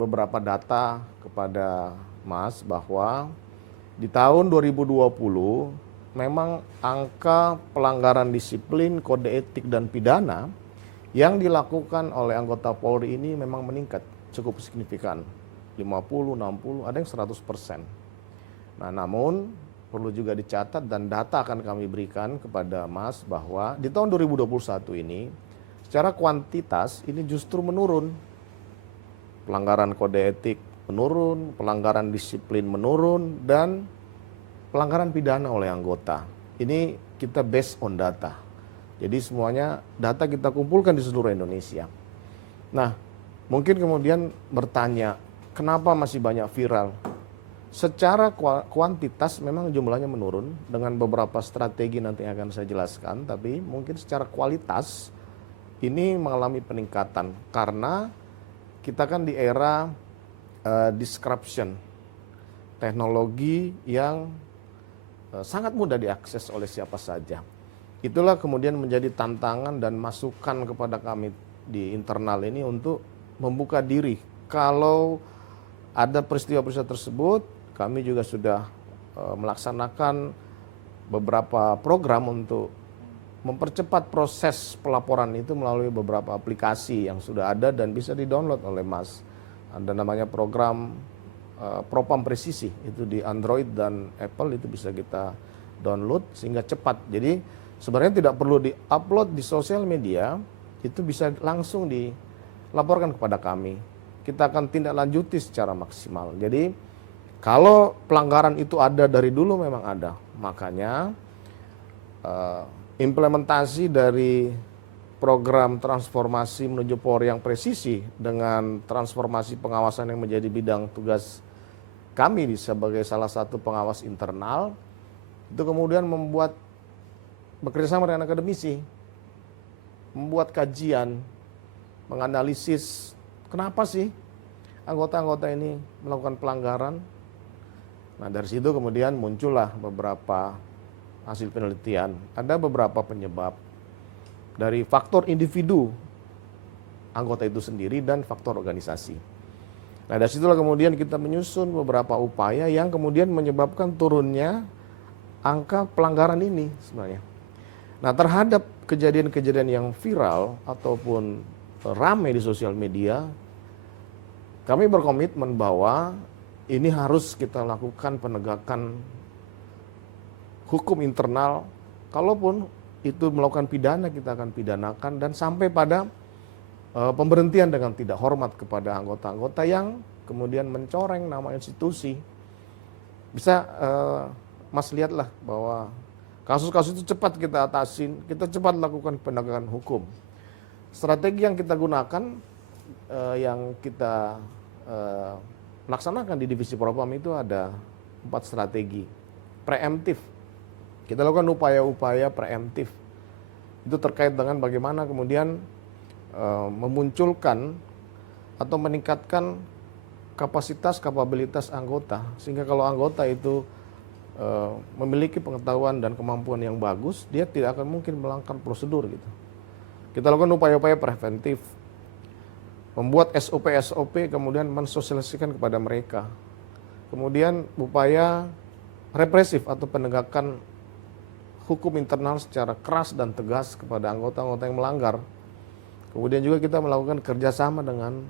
beberapa data kepada Mas bahwa di tahun 2020 memang angka pelanggaran disiplin, kode etik dan pidana yang dilakukan oleh anggota Polri ini memang meningkat cukup signifikan. 50, 60, ada yang 100%. Nah, namun perlu juga dicatat dan data akan kami berikan kepada Mas bahwa di tahun 2021 ini secara kuantitas ini justru menurun. Pelanggaran kode etik menurun, pelanggaran disiplin menurun, dan pelanggaran pidana oleh anggota. Ini kita based on data. Jadi semuanya data kita kumpulkan di seluruh Indonesia. Nah, mungkin kemudian bertanya, kenapa masih banyak viral? Secara kuantitas memang jumlahnya menurun dengan beberapa strategi nanti akan saya jelaskan, tapi mungkin secara kualitas ini mengalami peningkatan karena kita kan di era disruption, teknologi yang sangat mudah diakses oleh siapa saja. Itulah kemudian menjadi tantangan dan masukan kepada kami di internal ini untuk membuka diri. Kalau ada peristiwa-peristiwa tersebut, kami juga sudah melaksanakan beberapa program untuk mempercepat proses pelaporan itu melalui beberapa aplikasi yang sudah ada dan bisa di-download oleh Mas. Ada namanya program Propam Presisi, itu di Android dan Apple itu bisa kita download sehingga cepat. Jadi sebenarnya tidak perlu di-upload di sosial media, itu bisa langsung dilaporkan kepada kami. Kita akan tindak lanjuti secara maksimal. Jadi kalau pelanggaran itu ada dari dulu memang ada, makanya implementasi dari program transformasi menuju Polri yang presisi dengan transformasi pengawasan yang menjadi bidang tugas kami sebagai salah satu pengawas internal, itu kemudian membuat bekerjasama dengan akademisi, membuat kajian, menganalisis kenapa sih anggota-anggota ini melakukan pelanggaran. Nah, dari situ kemudian muncullah beberapa hasil penelitian. Ada beberapa penyebab dari faktor individu anggota itu sendiri dan faktor organisasi. Nah, dari situlah kemudian kita menyusun beberapa upaya yang kemudian menyebabkan turunnya angka pelanggaran ini sebenarnya. Nah, terhadap kejadian-kejadian yang viral ataupun ramai di sosial media, kami berkomitmen bahwa ini harus kita lakukan penegakan hukum internal. Kalaupun itu melakukan pidana, kita akan pidanakan dan sampai pada pemberhentian dengan tidak hormat kepada anggota-anggota yang kemudian mencoreng nama institusi. Bisa Mas lihatlah bahwa kasus-kasus itu cepat kita atasin, kita cepat lakukan penegakan hukum. Strategi yang kita gunakan, yang kita laksanakan di divisi Propam itu ada 4 strategi. Preemptif, kita lakukan upaya-upaya preemptif. Itu terkait dengan bagaimana kemudian memunculkan atau meningkatkan kapabilitas anggota, sehingga kalau anggota itu memiliki pengetahuan dan kemampuan yang bagus, dia tidak akan mungkin melanggar prosedur gitu. Kita lakukan upaya-upaya preventif, membuat SOP-SOP kemudian mensosialisasikan kepada mereka. Kemudian upaya represif atau penegakan hukum internal secara keras dan tegas kepada anggota-anggota yang melanggar. Kemudian juga kita melakukan kerjasama dengan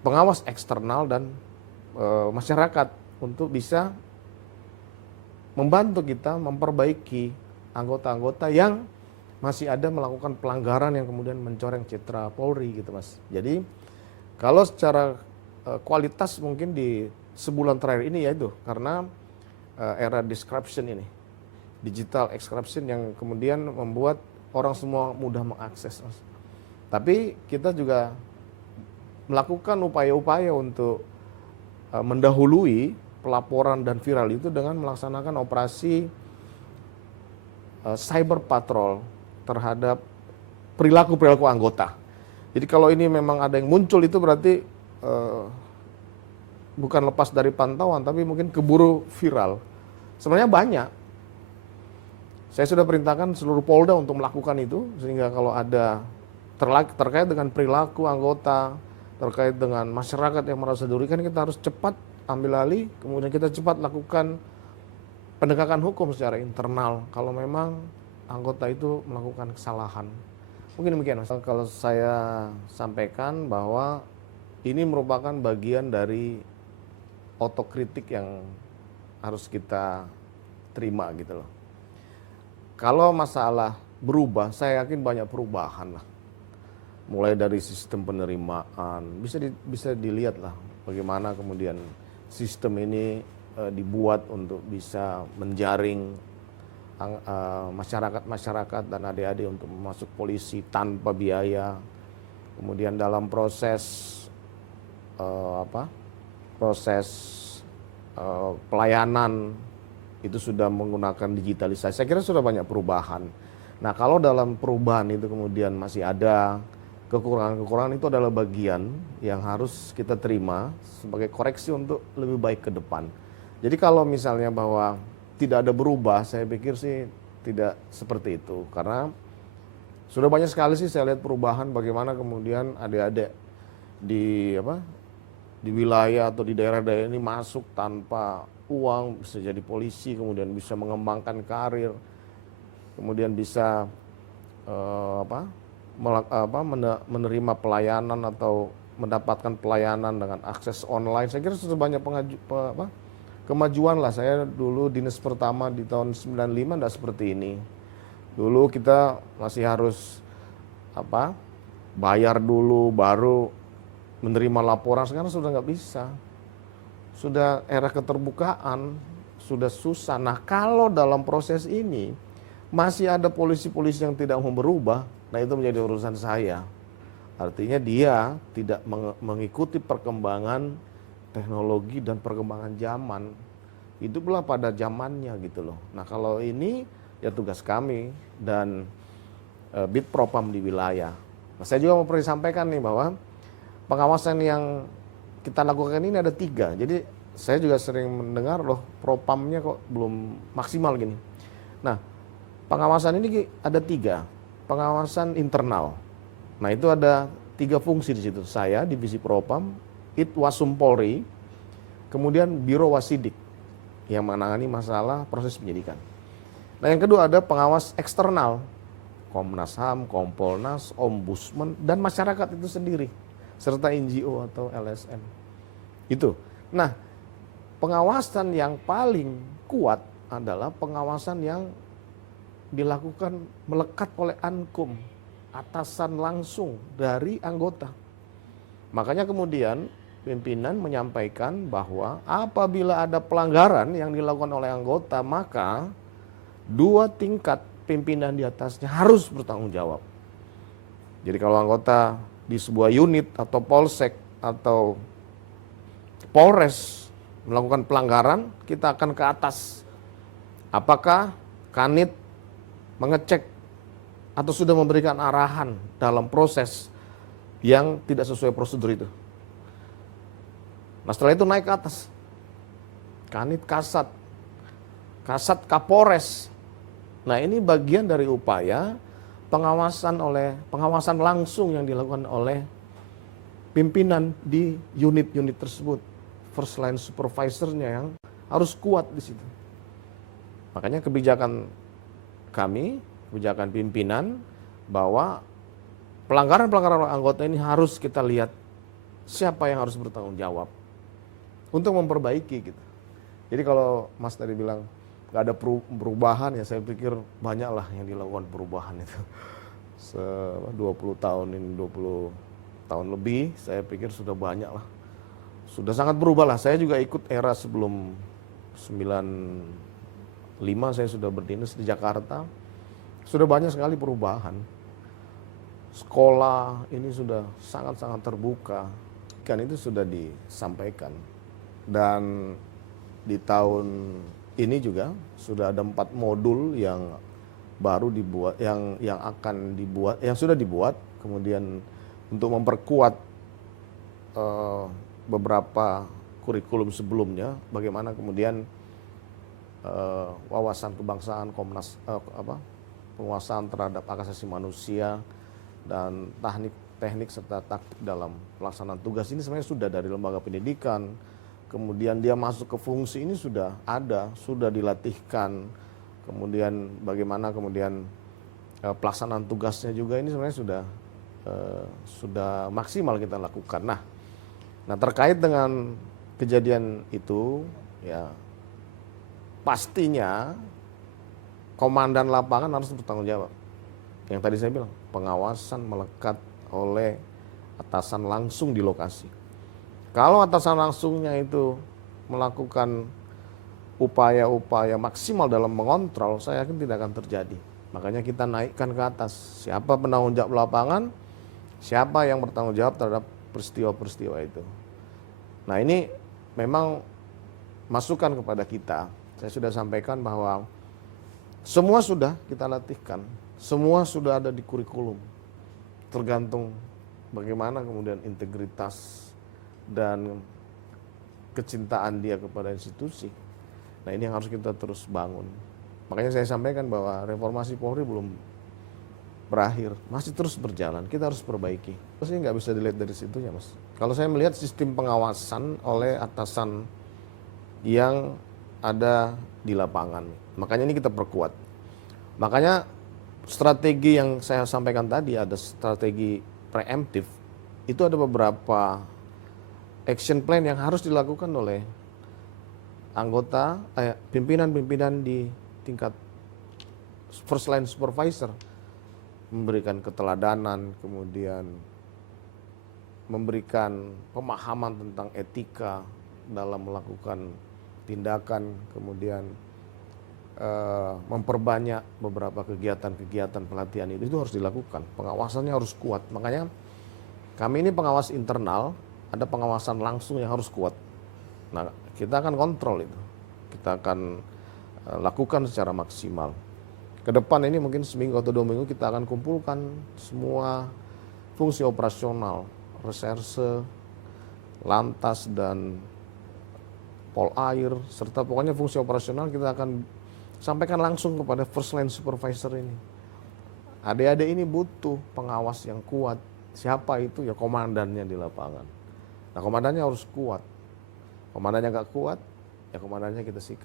pengawas eksternal dan masyarakat untuk bisa membantu kita memperbaiki anggota-anggota yang masih ada melakukan pelanggaran yang kemudian mencoreng citra Polri gitu, Mas. Jadi kalau secara kualitas mungkin di sebulan terakhir ini ya itu karena era disruption ini, digital disruption yang kemudian membuat orang semua mudah mengakses, Mas. Tapi kita juga melakukan upaya-upaya untuk mendahului pelaporan dan viral itu dengan melaksanakan operasi cyber patrol terhadap perilaku-perilaku anggota. Jadi kalau ini memang ada yang muncul itu berarti bukan lepas dari pantauan, tapi mungkin keburu viral. Sebenarnya banyak. Saya sudah perintahkan seluruh Polda untuk melakukan itu, sehingga kalau ada terkait dengan perilaku anggota terkait dengan masyarakat yang merasa dirugikan, kita harus cepat ambil alih, kemudian kita cepat lakukan penegakan hukum secara internal kalau memang anggota itu melakukan kesalahan. Mungkin demikian Mas. Kalau saya sampaikan bahwa ini merupakan bagian dari otokritik yang harus kita terima gitu loh. Kalau masalah berubah, saya yakin banyak perubahan lah. Mulai dari sistem penerimaan, bisa dilihat lah bagaimana kemudian sistem ini dibuat untuk bisa menjaring masyarakat dan adik-adik untuk masuk polisi tanpa biaya. Kemudian dalam proses pelayanan itu sudah menggunakan digitalisasi. Saya kira sudah banyak perubahan. Nah, kalau dalam perubahan itu kemudian masih ada kekurangan-kekurangan, itu adalah bagian yang harus kita terima sebagai koreksi untuk lebih baik ke depan. Jadi kalau misalnya bahwa tidak ada berubah, saya pikir sih tidak seperti itu. Karena sudah banyak sekali sih saya lihat perubahan bagaimana kemudian adik-adik di wilayah atau di daerah-daerah ini masuk tanpa uang, bisa jadi polisi, kemudian bisa mengembangkan karir, kemudian bisa menerima pelayanan atau mendapatkan pelayanan dengan akses online. Saya kira sudah banyak kemajuan lah. Saya dulu dinas pertama di tahun 95 enggak seperti ini. Dulu kita masih harus bayar dulu baru menerima laporan. Sekarang sudah nggak bisa. Sudah era keterbukaan, sudah susah. Nah, kalau dalam proses ini masih ada polisi-polisi yang tidak mau berubah, nah itu menjadi urusan saya. Artinya dia tidak mengikuti perkembangan teknologi dan perkembangan zaman. Hiduplah pada zamannya gitu loh. Nah, kalau ini ya tugas kami dan Bid Propam di wilayah. Nah, saya juga mau perlu sampaikan nih bahwa pengawasan yang kita lakukan ini ada 3. Jadi saya juga sering mendengar loh propamnya kok belum maksimal gini. Nah, pengawasan ini ada 3. Pengawasan internal. Nah, itu ada 3 fungsi di situ. Saya, Divisi Propam, Itwasum Polri, kemudian Biro Wasidik yang menangani masalah proses penyidikan. Nah, yang kedua ada pengawas eksternal. Komnas HAM, Kompolnas, Ombudsman, dan masyarakat itu sendiri, serta NGO atau LSM. Itu. Nah, pengawasan yang paling kuat adalah pengawasan yang dilakukan melekat oleh Ankum, atasan langsung dari anggota. Makanya kemudian pimpinan menyampaikan bahwa apabila ada pelanggaran yang dilakukan oleh anggota, maka 2 tingkat pimpinan di atasnya harus bertanggung jawab. Jadi kalau anggota di sebuah unit atau polsek atau Polres melakukan pelanggaran, kita akan ke atas. Apakah Kanit mengecek atau sudah memberikan arahan dalam proses yang tidak sesuai prosedur itu. Nah, setelah itu naik ke atas. Kanit Kasat Kapolres. Nah, ini bagian dari upaya pengawasan langsung yang dilakukan oleh pimpinan di unit-unit tersebut. First line supervisornya yang harus kuat di situ. Makanya kebijakan kami, kebijakan pimpinan bahwa pelanggaran-pelanggaran anggota ini harus kita lihat siapa yang harus bertanggung jawab untuk memperbaiki gitu. Jadi kalau Mas tadi bilang nggak ada perubahan, ya saya pikir banyak lah yang dilakukan perubahan itu. 20 tahun ini, 20 tahun lebih, saya pikir sudah banyak lah. Sudah sangat berubah lah. Saya juga ikut era sebelum 95, saya sudah berdinas di Jakarta. Sudah banyak sekali perubahan. Sekolah ini sudah sangat-sangat terbuka. Kan itu sudah disampaikan. Dan di tahun ini juga sudah ada 4 modul yang baru dibuat, yang akan dibuat, yang sudah dibuat, kemudian untuk memperkuat beberapa kurikulum sebelumnya, bagaimana kemudian wawasan kebangsaan, penguasaan terhadap hak asasi manusia dan teknik serta taktik dalam pelaksanaan tugas ini sebenarnya sudah dari lembaga pendidikan. Kemudian dia masuk ke fungsi ini sudah ada, sudah dilatihkan. Kemudian bagaimana kemudian pelaksanaan tugasnya juga ini sebenarnya sudah maksimal kita lakukan. Nah terkait dengan kejadian itu, ya pastinya komandan lapangan harus bertanggung jawab. Yang tadi saya bilang, pengawasan melekat oleh atasan langsung di lokasi. Kalau atasan langsungnya itu melakukan upaya-upaya maksimal dalam mengontrol, saya yakin tidak akan terjadi. Makanya kita naikkan ke atas. Siapa penanggung jawab lapangan, siapa yang bertanggung jawab terhadap peristiwa-peristiwa itu. Nah ini memang masukan kepada kita. Saya sudah sampaikan bahwa semua sudah kita latihkan, semua sudah ada di kurikulum. Tergantung bagaimana kemudian integritas dan kecintaan dia kepada institusi. Nah ini yang harus kita terus bangun. Makanya saya sampaikan bahwa reformasi Polri belum berakhir, masih terus berjalan, kita harus perbaiki. Terus ini nggak bisa dilihat dari situnya, Mas. Kalau saya melihat sistem pengawasan oleh atasan yang ada di lapangan, makanya ini kita perkuat. Makanya strategi yang saya sampaikan tadi, ada strategi preemptif, itu ada beberapa action plan yang harus dilakukan oleh anggota, pimpinan-pimpinan di tingkat first line supervisor, memberikan keteladanan, kemudian memberikan pemahaman tentang etika dalam melakukan tindakan, kemudian memperbanyak beberapa kegiatan-kegiatan pelatihan itu harus dilakukan. Pengawasannya harus kuat. Makanya kami ini pengawas internal, ada pengawasan langsung yang harus kuat. Nah, kita akan kontrol itu. Kita akan lakukan secara maksimal. Ke depan ini mungkin seminggu atau 2 minggu kita akan kumpulkan semua fungsi operasional, reserse, lantas dan Polair, serta pokoknya fungsi operasional kita akan sampaikan langsung kepada first line supervisor ini. Adik-adik ini butuh pengawas yang kuat. Siapa itu? Ya komandannya di lapangan. Nah komandannya harus kuat. Komandannya nggak kuat, ya komandannya kita sikat.